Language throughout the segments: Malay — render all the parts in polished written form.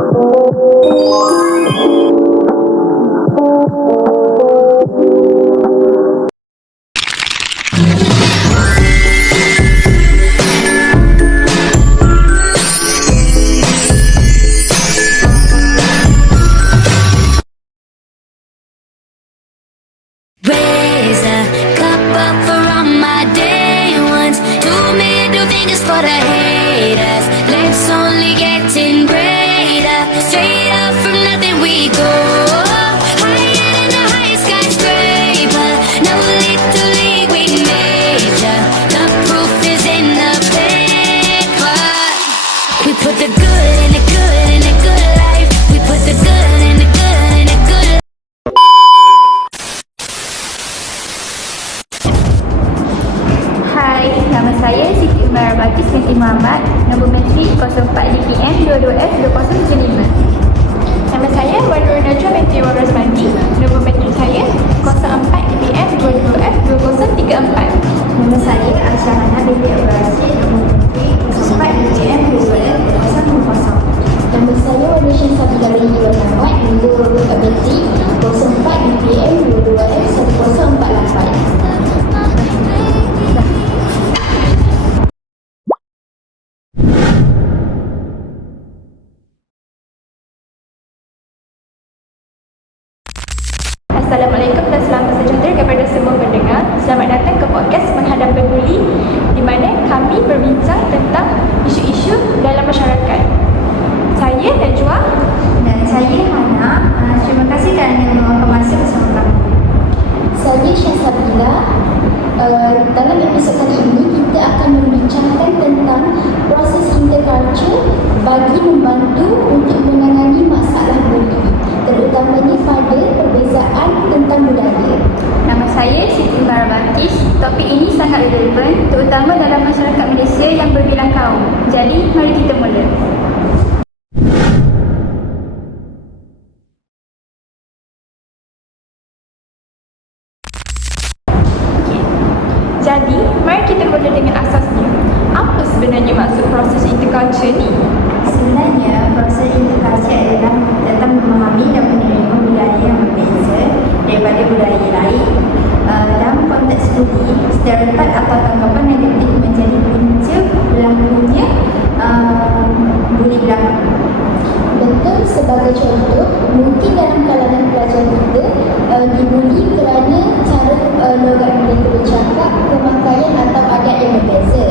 Raise a cup up for all my day ones. Two middle fingers for the haters. Life's only getting greater. Straight up from nothing we go. Higher than the highest skyscraper. No little league we major. The proof is in the paper. We put the good in the good in the good life. We put the good in the good in the good. Hai, nama saya Siti Umar Bakis binti Muhammad, nombor menteri 04 DPM 22F2075. Nama saya Wan Nur Najwa binti Wan Razmandi, nombor menteri saya 04 DPM 22F2034. Nama saya Aisyah Hana binti Abdul Rashid, nombor menteri 04 DPM 22F010. Nama saya Wanishan Sabila binti Wan Muhammad, nombor menteri 04 DPM 22F1048. Assalamualaikum dan selamat sejahtera kepada semua pendengar. Selamat datang ke podcast Menghadap Peduli, di mana kami berbincang tentang isu-isu dalam masyarakat. Saya Najwa Dan saya Hana. Terima kasih kerana meluangkan masa bersama kami. Saya Syahsabila. Dalam episod kali ini kita akan membincangkan tentang proses interculture bagi membantu untuk menangani masalah bullying, terutamanya pada perbezaan tentang budaya. Nama saya Siti Umar Bakis. Topik ini sangat relevan, terutama dalam masyarakat Malaysia yang berbilang kaum. Jadi, mari kita mula. Jadi, mari kita mula dengan asasnya. Apa sebenarnya maksud proses interculture ni? Sebenarnya, proses interculture adalah tentang memahami dan menerima budaya yang berbeza daripada budaya lain. Dalam konteks studi, stereotip atau tanggapan negatif menjadi punca berlakunya bully berlaku. Betul, sebagai contoh, mungkin dalam kalangan pelajar kita dibuli kerana cara logat mereka bercakap, pemakaian atau adat yang berbeza.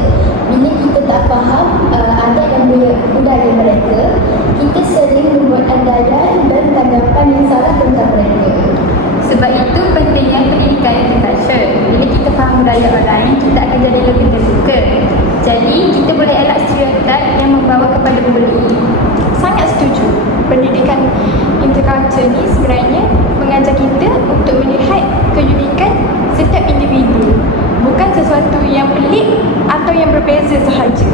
Bila kita tak faham adat dan budaya mereka, kita sering membuat andaian dan tanggapan yang salah tentang mereka. Sebab itu pentingnya pendidikan interculture. Bila kita faham budaya orang lain, kita akan jadi lebih terbuka. Jadi, kita boleh elak stereotip yang membawa kepada bullying. Sangat setuju. Pendidikan interculture ni sebenarnya mengajar kita untuk melihat keunikan setiap individu, bukan sesuatu yang pelik atau yang berbeza sahaja.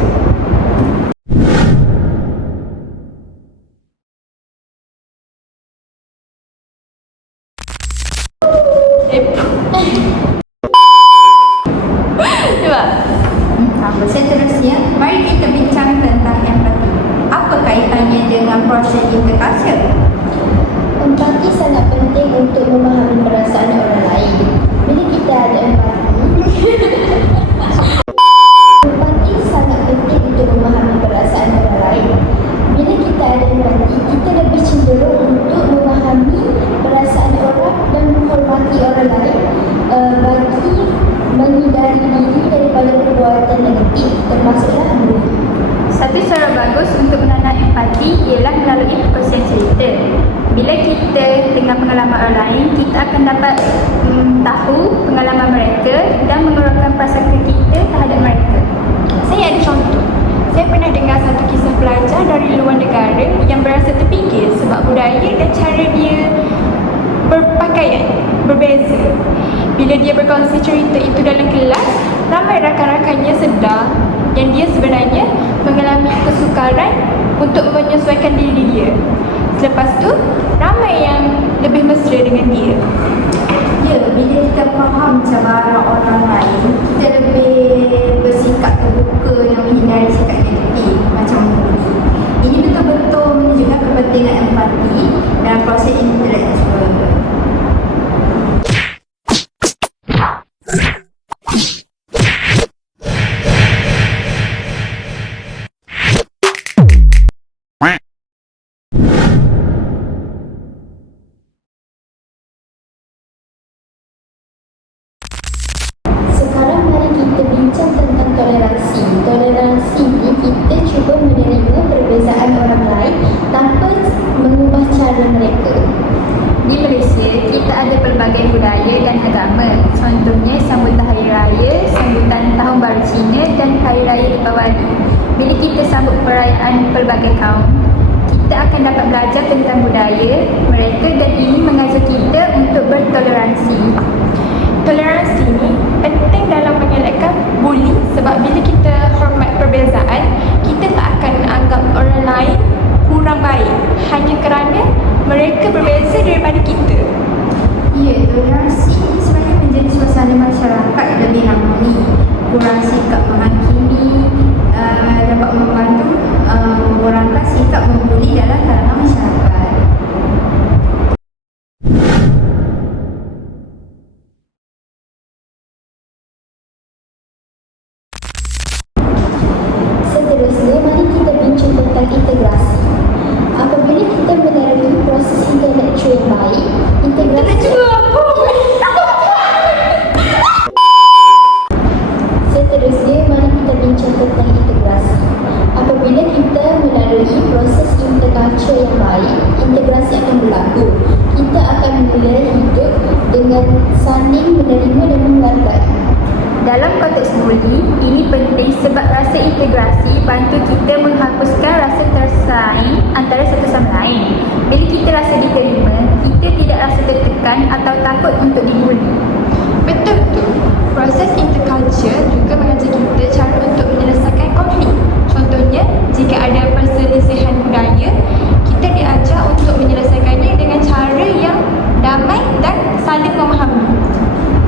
Cuba. Seterusnya, mari kita bincang tentang empati. Apa kaitannya dengan proses interculture? Empati sangat penting untuk memahami perasaan orang lain. Bila kita ada empati sangat penting untuk memahami perasaan orang lain. Bila kita ada empati, kita lebih cenderung untuk memahami perasaan orang dan menghormati orang lain, bagi menghindari diri daripada perbuatan negatif, termasuklah bullying. Satu cara bagus untuk menanam empati ialah melalui perkongsian cerita. Bila kita dengar pengalaman orang lain, kita akan dapat tahu pengalaman mereka dan mengurangkan prasangka kita terhadap mereka. Saya ada contoh. Saya pernah dengar satu kisah pelajar dari luar negara yang berasa terfikir sebab budaya dan cara dia berpakaian berbeza. Bila dia berkongsi cerita itu dalam kelas, ramai rakan-rakannya sedar yang dia sebenarnya mengalami kesukaran untuk menyesuaikan diri dia. Selepas tu, ramai yang lebih mesra dengan dia. Ya, bila kita faham cara orang lain, kita lebih bersikap terbuka dan menghindari sikap negatif macam bullying. Ini betul-betul menunjukkan kepentingan pelbagai budaya dan agama. Contohnya sambutan Hari Raya, sambutan Tahun Baru Cina dan Hari Raya Deepawali. Bila kita sambut perayaan pelbagai kaum, kita akan dapat belajar tentang budaya mereka dan ini mengajar kita untuk bertoleransi. Toleransi ni penting dalam mengelakkan bully sebab bila kita hormat perbezaan, kita tak akan anggap orang lain kurang baik hanya kerana mereka berbeza daripada kita. Ya, toleransi ini sebenarnya menjadi suasana masyarakat lebih harmoni, kurang sikap menghakimi, dapat membantu mengurangkan sikap membuli dalam kalangan masyarakat. Seterusnya, mari kita bincang tentang integrasi. Apabila kita melalui proses intelektual yang baik, integrasi Seterusnya, mari kita bincang tentang integrasi. Apabila kita melalui proses interculture yang baik, integrasi akan berlaku. Kita akan mula hidup dengan saling menerima dan menghargai. Dalam konteks bully, ini penting sebab rasa integrasi bantu kita menghapuskan rasa tersaing antara satu sama lain. Bila kita rasa diterima, kita tidak rasa tertekan atau takut untuk dibuli. Betul tu. Proses interculture juga mengajar kita cara untuk menyelesaikan konflik. Contohnya, jika ada perselisihan budaya, kita diajar untuk menyelesaikannya dengan cara yang damai dan saling memahami.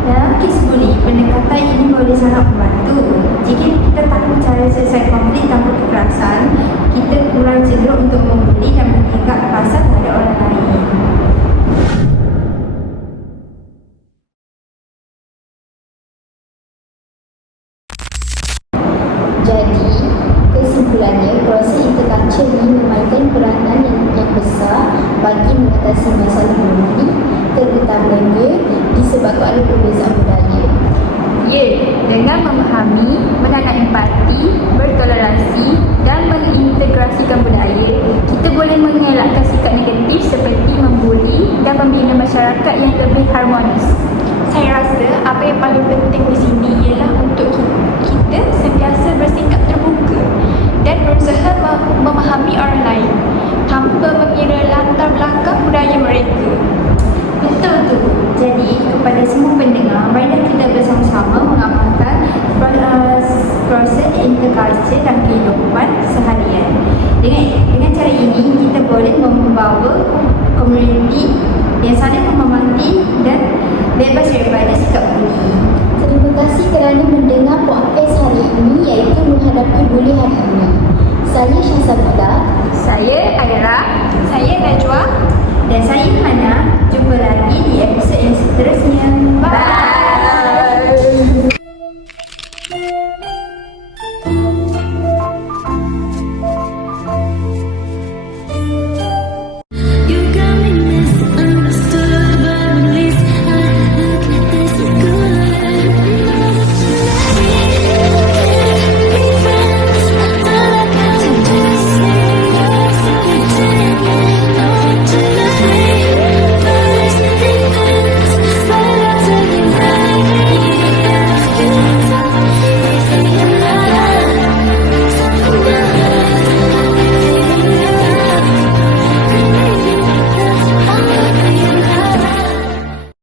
Dalam kes bully, pendekatan ini boleh sangat membantu. Jika kita tahu cara selesai konflik tanpa kekerasan, kita kurang cenderung untuk membuli dan menghingga perasaan pada orang lain. Jadi, kesimpulannya, proses interculture ini memainkan peranan yang besar bagi mengatasi masalah bully, terutamanya disebabkan oleh perbezaan budaya. Ya, dengan memahami, menanam empati, bertoleransi dan mengintegrasikan budaya, kita boleh mengelakkan sikap negatif seperti membuli dan membina masyarakat yang lebih harmonis. Saya rasa apa yang paling penting di sini ialah untuk kita sentiasa bersikap terbuka dan berusaha memahami orang lain tanpa mengira latar belakang budaya mereka. Betul tu. Jadi, kepada semua pendengar, marilah kita bersama-sama mengamalkan proses interculture dalam kehidupan seharian. Dengan cara ini, kita boleh membawa komuniti yang saling menghormati dan bebas daripada sikap bully. Terima kasih kerana mendengar podcast hari ini iaitu menghadapi bully hari ini. Saya Syahsabila.